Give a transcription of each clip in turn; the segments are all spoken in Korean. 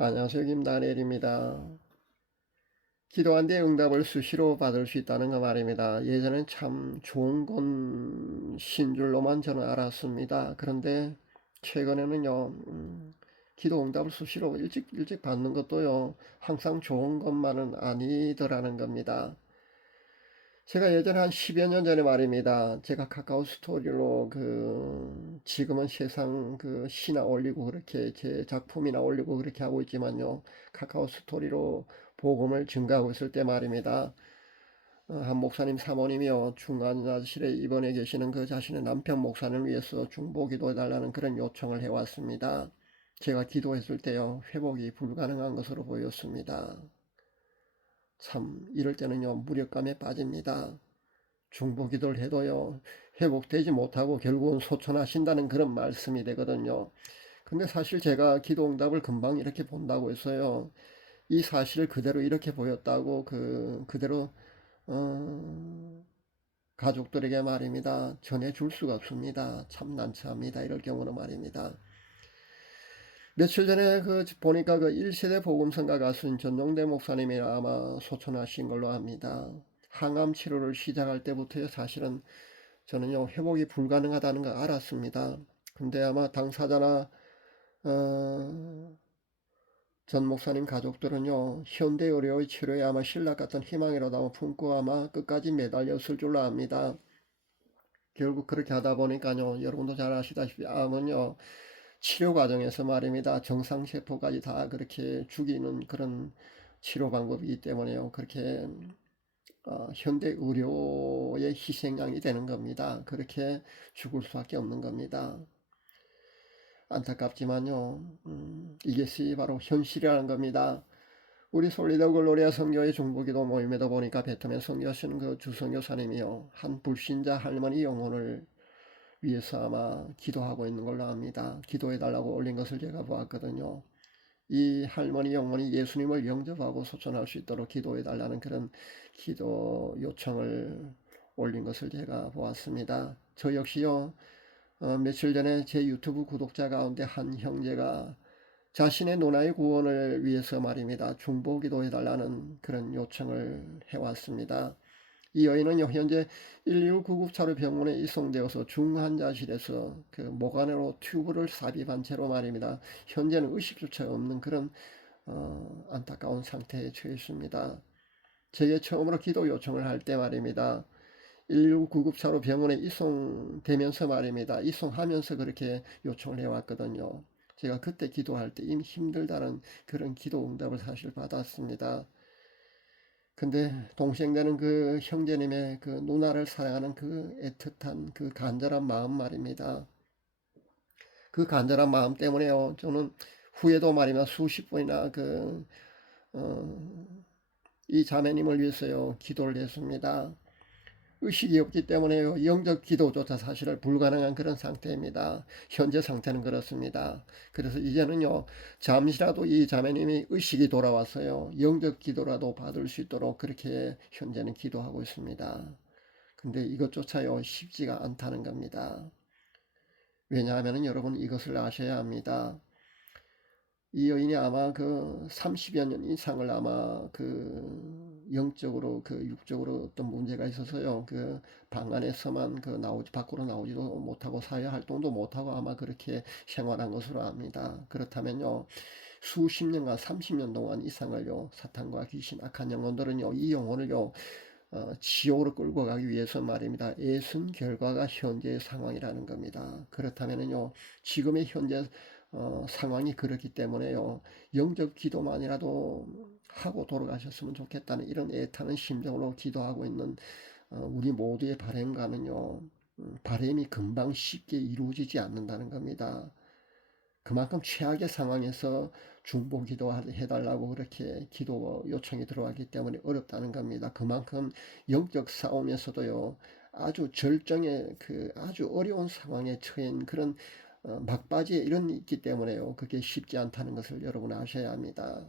안녕하세요. 김다니엘입니다. 기도한 뒤에 응답을 수시로 받을 수 있다는 거 말입니다. 예전엔 참 좋은 것인 줄로만 저는 알았습니다. 그런데 최근에는요, 기도 응답을 수시로 일찍 받는 것도요, 항상 좋은 것만은 아니더라는 겁니다. 제가 예전에 한 10여 년 전에 말입니다. 제가 카카오 스토리로 지금은 세상 시나 올리고 그렇게 제 작품이나 올리고 그렇게 하고 있지만요. 카카오 스토리로 복음을 증가하고 있을 때 말입니다. 한 목사님 사모님이요. 중환자실에 입원해 계시는 그 자신의 남편 목사님을 위해서 중보 기도해 달라는 그런 요청을 해왔습니다. 제가 기도했을 때요. 회복이 불가능한 것으로 보였습니다. 참 이럴 때는요. 무력감에 빠집니다. 중보기도를 해도요 회복되지 못하고 결국은 소천하신다는 그런 말씀이 되거든요. 근데 사실 제가 기도응답을 금방 이렇게 본다고 했어요. 이 사실을 그대로 이렇게 보였다고 그대로 가족들에게 말입니다 전해줄 수가 없습니다. 참 난처합니다. 이럴 경우는 말입니다. 며칠 전에 보니까 1세대 복음성가 가수인 전용대 목사님이 아마 소천하신 걸로 압니다. 항암 치료를 시작할 때부터요 사실은 저는요 회복이 불가능하다는 걸 알았습니다. 근데 아마 당사자나 전 목사님 가족들은요 현대 의료의 치료에 아마 신락 같은 희망이라도 품고 아마 끝까지 매달렸을 줄로 압니다. 결국 그렇게 하다 보니까요 여러분도 잘 아시다시피 암은요 치료 과정에서 말입니다 정상세포까지 다 그렇게 죽이는 그런 치료 방법이기 때문에요 그렇게 현대 의료의 희생양이 되는 겁니다. 그렇게 죽을 수밖에 없는 겁니다. 안타깝지만요, 이것이 바로 현실이라는 겁니다. 우리 솔리더 글로리아 선교회 중보기도 모임에도 보니까 베트남 선교하시는 그 주선교사님이요, 한 불신자 할머니 영혼을 위해서 아마 기도하고 있는 걸로 압니다. 기도해달라고 올린 것을 제가 보았거든요. 이 할머니 영혼이 예수님을 영접하고 소천할 수 있도록 기도해달라는 그런 기도 요청을 올린 것을 제가 보았습니다. 저 역시요, 며칠 전에 제 유튜브 구독자 가운데 한 형제가 자신의 노나의 구원을 위해서 말입니다. 중보 기도해달라는 그런 요청을 해왔습니다. 이 여인은요 현재 119 구급차로 병원에 이송되어서 중환자실에서 목 안으로 튜브를 삽입한 채로 말입니다. 현재는 의식조차 없는 그런 안타까운 상태에 처해 있습니다. 제게 처음으로 기도 요청을 할 때 말입니다. 119 구급차로 병원에 이송되면서 말입니다. 이송하면서 그렇게 요청을 해왔거든요. 제가 그때 기도할 때 이미 힘들다는 그런 기도 응답을 사실 받았습니다. 근데 동생되는 그 형제님의 그 누나를 사랑하는 그 애틋한 그 간절한 마음 말입니다. 그 간절한 마음 때문에요. 저는 후에도 말이면 수십 번이나 이 자매님을 위해서요 기도를 했습니다. 의식이 없기 때문에요 영적 기도조차 사실은 불가능한 그런 상태입니다. 현재 상태는 그렇습니다. 그래서 이제는요 잠시라도 이 자매님이 의식이 돌아왔어요 영적 기도라도 받을 수 있도록 그렇게 현재는 기도하고 있습니다. 근데 이것조차요 쉽지가 않다는 겁니다. 왜냐하면 여러분 이것을 아셔야 합니다. 이 여인이 아마 30여 년 이상을 아마 영적으로 육적으로 어떤 문제가 있어서요 방 안에서만 나오지 밖으로 나오지도 못하고 사회 활동도 못하고 아마 그렇게 생활한 것으로 압니다. 그렇다면요 수십 년간 30년 동안 이상을요 사탄과 귀신 악한 영혼들은요 이 영혼을요 지옥으로 끌고 가기 위해서 말입니다. 애쓴 결과가 현재의 상황이라는 겁니다. 그렇다면요 지금의 현재 상황이 그렇기 때문에요 영적 기도만이라도 하고 돌아가셨으면 좋겠다는 이런 애타는 심정으로 기도하고 있는 우리 모두의 바람과는요 바람이 금방 쉽게 이루어지지 않는다는 겁니다. 그만큼 최악의 상황에서 중보 기도해달라고 그렇게 기도 요청이 들어왔기 때문에 어렵다는 겁니다. 그만큼 영적 싸움에서도요 아주 절정의 아주 어려운 상황에 처한 그런 막바지에 이런 있기 때문에요 그게 쉽지 않다는 것을 여러분 아셔야 합니다.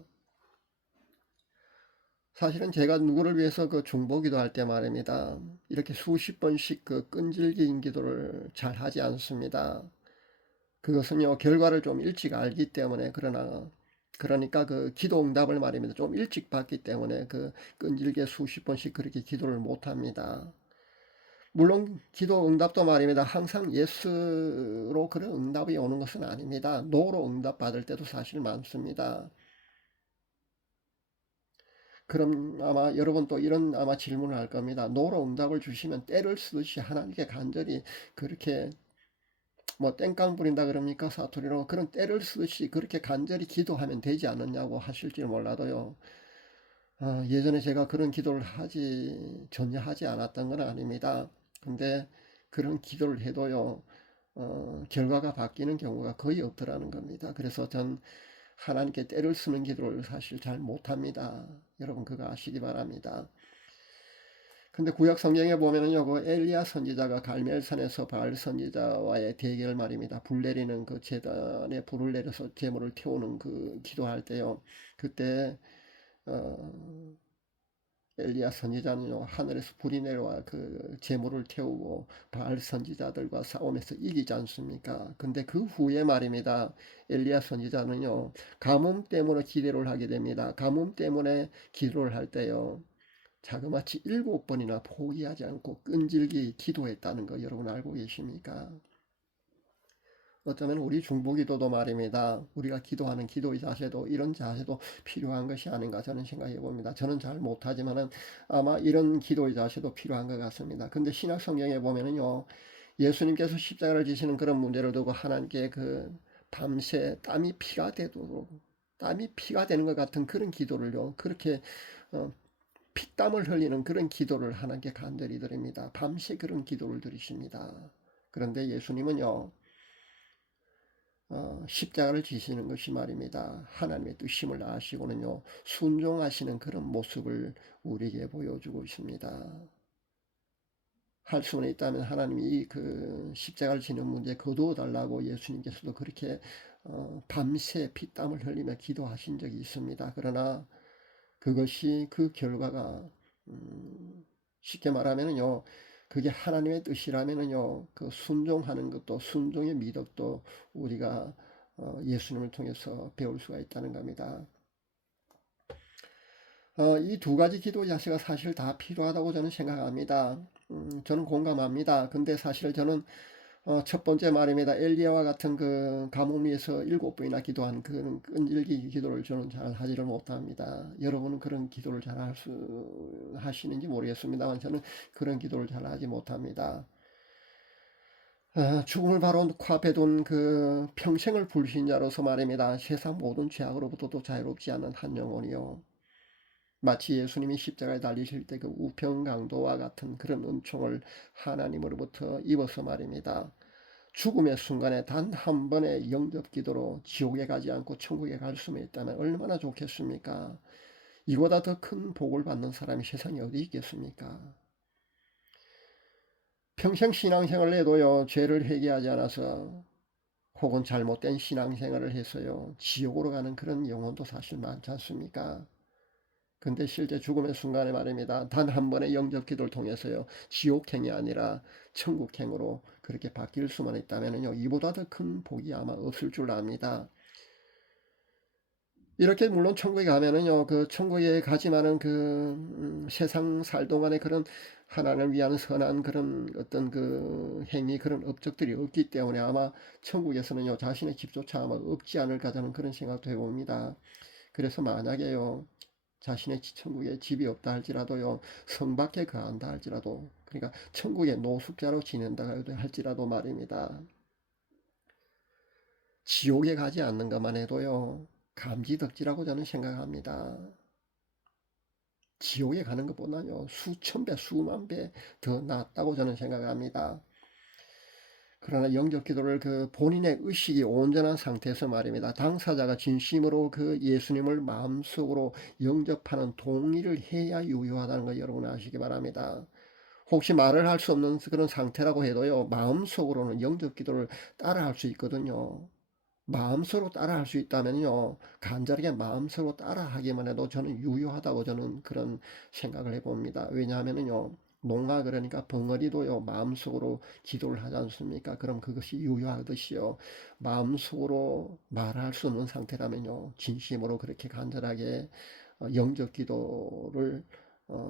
사실은 제가 누구를 위해서 중보 기도할 때 말입니다 이렇게 수십 번씩 끈질긴 기도를 잘 하지 않습니다. 그것은요 결과를 좀 일찍 알기 때문에 그러나 그러니까 그 기도 응답을 말입니다. 좀 일찍 받기 때문에 그 끈질게 수십 번씩 그렇게 기도를 못 합니다. 물론 기도 응답도 말입니다. 항상 예스로 그런 응답이 오는 것은 아닙니다. 노로 응답 받을 때도 사실 많습니다. 그럼 아마 여러분 또 이런 아마 질문을 할 겁니다. 노로 응답을 주시면 때를 쓰듯이 하나님께 간절히 그렇게 뭐 땡깡 부린다 그럽니까? 사투리로 그런 때를 쓰듯이 그렇게 간절히 기도하면 되지 않느냐고 하실지 몰라도요. 예전에 제가 그런 기도를 전혀 하지 않았던 건 아닙니다. 근데 그런 기도를 해도요, 결과가 바뀌는 경우가 거의 없더라는 겁니다. 그래서 전 하나님께 때를 쓰는 기도를 사실 잘 못합니다. 여러분 그거 아시기 바랍니다. 근데 구약 성경에 보면은요, 그 엘리야 선지자가 갈멜산에서 바알 선지자와의 대결 말입니다. 불 내리는 그 제단에 불을 내려서 제물을 태우는 그 기도할 때요. 그때 어, 엘리야 선지자는요, 하늘에서 불이 내려와 그 제물을 태우고 바알 선지자들과 싸움에서 이기지 않습니까? 근데 그 후에 말입니다. 엘리야 선지자는요, 가뭄 때문에 기도를 하게 됩니다. 가뭄 때문에 기도를 할 때요, 자그마치 7번이나 포기하지 않고 끈질기 기도했다는 거 여러분 알고 계십니까? 어쩌면 우리 중보기도도 말입니다. 우리가 기도하는 기도의 자세도 이런 자세도 필요한 것이 아닌가 저는 생각해 봅니다. 저는 잘 못하지만은 아마 이런 기도의 자세도 필요한 것 같습니다. 근데 신약 성경에 보면은요, 예수님께서 십자가를 지시는 그런 문제를 두고 하나님께 그 밤새 땀이 피가 되는 것 같은 그런 기도를요, 그렇게 어, 피땀을 흘리는 그런 기도를 하나님께 간절히 드립니다. 밤새 그런 기도를 드리십니다. 그런데 예수님은요, 십자가를 지시는 것이 말입니다. 하나님의 뜻임을 아시고는요, 순종하시는 그런 모습을 우리에게 보여주고 있습니다. 할 수는 있다면 하나님이 그 십자가를 지는 문제에 거두어 달라고 예수님께서도 그렇게 밤새 피땀을 흘리며 기도하신 적이 있습니다. 그러나 그것이 그 결과가 쉽게 말하면은요, 그게 하나님의 뜻이라면은요, 그 순종하는 것도 순종의 미덕도 우리가 예수님을 통해서 배울 수가 있다는 겁니다. 이 두 가지 기도 자세가 사실 다 필요하다고 저는 생각합니다. 저는 공감합니다. 근데 사실 저는 첫 번째 말입니다. 엘리야와 같은 그 가뭄위에서 7번이나 기도한 그런 끈질기 기도를 저는 잘 하지를 못합니다. 여러분은 그런 기도를 잘 하시는지 모르겠습니다만 저는 그런 기도를 잘 하지 못합니다. 죽음을 바로 코앞에 둔 그 평생을 불신자로서 말입니다. 세상 모든 죄악으로부터도 자유롭지 않은 한 영혼이요. 마치 예수님이 십자가에 달리실 때 그 우평강도와 같은 그런 은총을 하나님으로부터 입어서 말입니다. 죽음의 순간에 단 한 번의 영접 기도로 지옥에 가지 않고 천국에 갈 수만 있다면 얼마나 좋겠습니까? 이보다 더 큰 복을 받는 사람이 세상에 어디 있겠습니까? 평생 신앙생활을 해도요, 죄를 회개하지 않아서 혹은 잘못된 신앙생활을 해서요, 지옥으로 가는 그런 영혼도 사실 많지 않습니까? 근데 실제 죽음의 순간에 말입니다. 단 한 번의 영접 기도를 통해서요, 지옥행이 아니라 천국행으로 그렇게 바뀔 수만 있다면요, 이보다 더 큰 복이 아마 없을 줄 압니다. 이렇게 물론 천국에 가면은요, 그 천국에 가지만은 그 세상 살 동안에 그런 하나님을 위한 선한 그런 어떤 그 행위 그런 업적들이 없기 때문에 아마 천국에서는요, 자신의 집조차 아마 없지 않을까 저는 그런 생각도 해봅니다. 그래서 만약에요, 자신의 천국에 집이 없다 할지라도요, 성 밖에 거한다 할지라도, 그러니까 천국의 노숙자로 지낸다 할지라도 말입니다. 지옥에 가지 않는 것만 해도요, 감지덕지라고 저는 생각합니다. 지옥에 가는 것보다요, 수천 배, 수만 배 더 낫다고 저는 생각합니다. 그러나 영접 기도를 그 본인의 의식이 온전한 상태에서 말입니다. 당사자가 진심으로 그 예수님을 마음속으로 영접하는 동의를 해야 유효하다는 거 여러분 아시기 바랍니다. 혹시 말을 할 수 없는 그런 상태라고 해도요, 마음속으로는 영접 기도를 따라 할 수 있거든요. 마음속으로 따라 할 수 있다면요, 간절하게 마음속으로 따라 하기만 해도 저는 유효하다고 저는 그런 생각을 해봅니다. 왜냐하면요, 농아 그러니까 벙어리도요 마음속으로 기도를 하지 않습니까? 그럼 그것이 유효하듯이요 마음속으로 말할 수 없는 상태라면요 진심으로 그렇게 간절하게 영적 기도를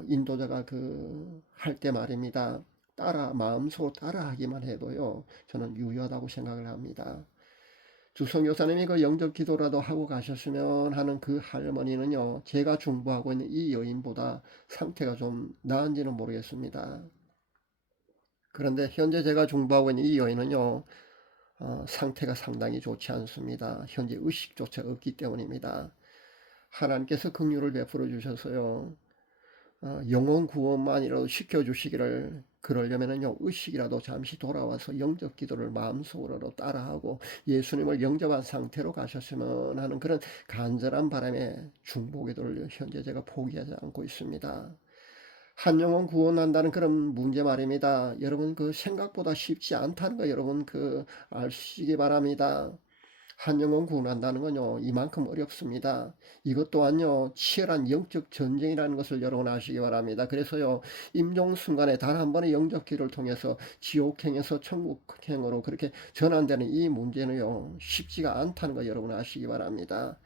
인도자가 그 할 때 말입니다. 따라 마음속으로 따라하기만 해도요 저는 유효하다고 생각을 합니다. 주성교사님이 그 영적 기도라도 하고 가셨으면 하는 그 할머니는요 제가 중보하고 있는 이 여인보다 상태가 좀 나은지는 모르겠습니다. 그런데 현재 제가 중보하고 있는 이 여인은요 상태가 상당히 좋지 않습니다. 현재 의식조차 없기 때문입니다. 하나님께서 긍휼을 베풀어 주셔서요 영혼 구원만이라도 시켜주시기를, 그러려면은요 의식이라도 잠시 돌아와서 영적 기도를 마음속으로 따라하고 예수님을 영접한 상태로 가셨으면 하는 그런 간절한 바람에 중보기도를 현재 제가 포기하지 않고 있습니다. 한 영혼 구원한다는 그런 문제 말입니다. 여러분 그 생각보다 쉽지 않다는 거 여러분 그 아시기 바랍니다. 한 영혼 구원한다는 건요 이만큼 어렵습니다. 이것 또한요 치열한 영적 전쟁이라는 것을 여러분 아시기 바랍니다. 그래서요 임종 순간에 단 한 번의 영적 기도를 통해서 지옥행에서 천국행으로 그렇게 전환되는 이 문제는요 쉽지가 않다는 거 여러분 아시기 바랍니다.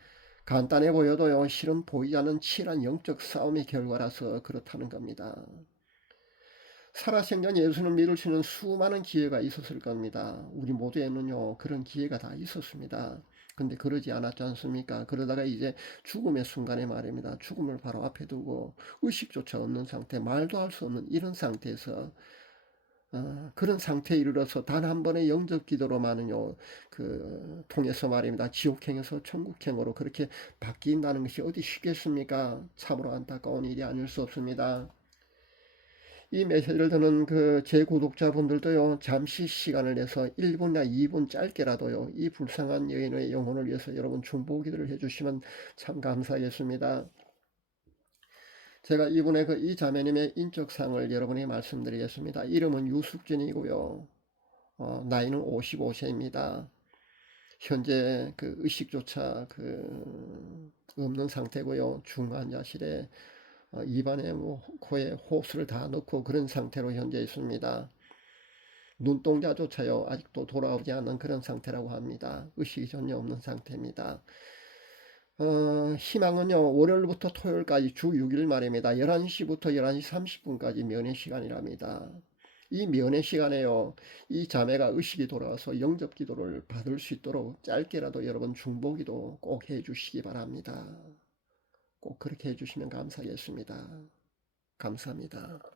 간단해 보여도요 실은 보이지 않는 치열한 영적 싸움의 결과라서 그렇다는 겁니다. 살아생전 예수를 믿을 수 있는 수많은 기회가 있었을 겁니다. 우리 모두에는요 그런 기회가 다 있었습니다. 근데 그러지 않았지 않습니까? 그러다가 이제 죽음의 순간에 말입니다. 죽음을 바로 앞에 두고 의식조차 없는 상태, 말도 할 수 없는 이런 상태에서 그런 상태에 이르러서 단 한 번의 영적 기도로만은요 그 통해서 말입니다. 지옥행에서 천국행으로 그렇게 바뀐다는 것이 어디 쉽겠습니까? 참으로 안타까운 일이 아닐 수 없습니다. 이 메시지를 듣는 그 제 구독자분들도요 잠시 시간을 내서 1분이나 2분 짧게라도요 이 불쌍한 여인의 영혼을 위해서 여러분 중보기도를 해주시면 참 감사하겠습니다. 제가 이분의 그 이 자매님의 인적사항을 여러분에게 말씀드리겠습니다. 이름은 유숙진이고요 나이는 55세입니다. 현재 그 의식조차 그 없는 상태고요 중환자실에 입안에 뭐 코에 호수를 다 넣고 그런 상태로 현재 있습니다. 눈동자조차요 아직도 돌아오지 않는 그런 상태라고 합니다. 의식이 전혀 없는 상태입니다. 희망은요 월요일부터 토요일까지 주 6일 말입니다. 11시부터 11시 30분까지 면회 시간이랍니다. 이 면회 시간에요 이 자매가 의식이 돌아와서 영접 기도를 받을 수 있도록 짧게라도 여러분 중보기도 꼭 해주시기 바랍니다. 꼭 그렇게 해주시면 감사하겠습니다. 감사합니다.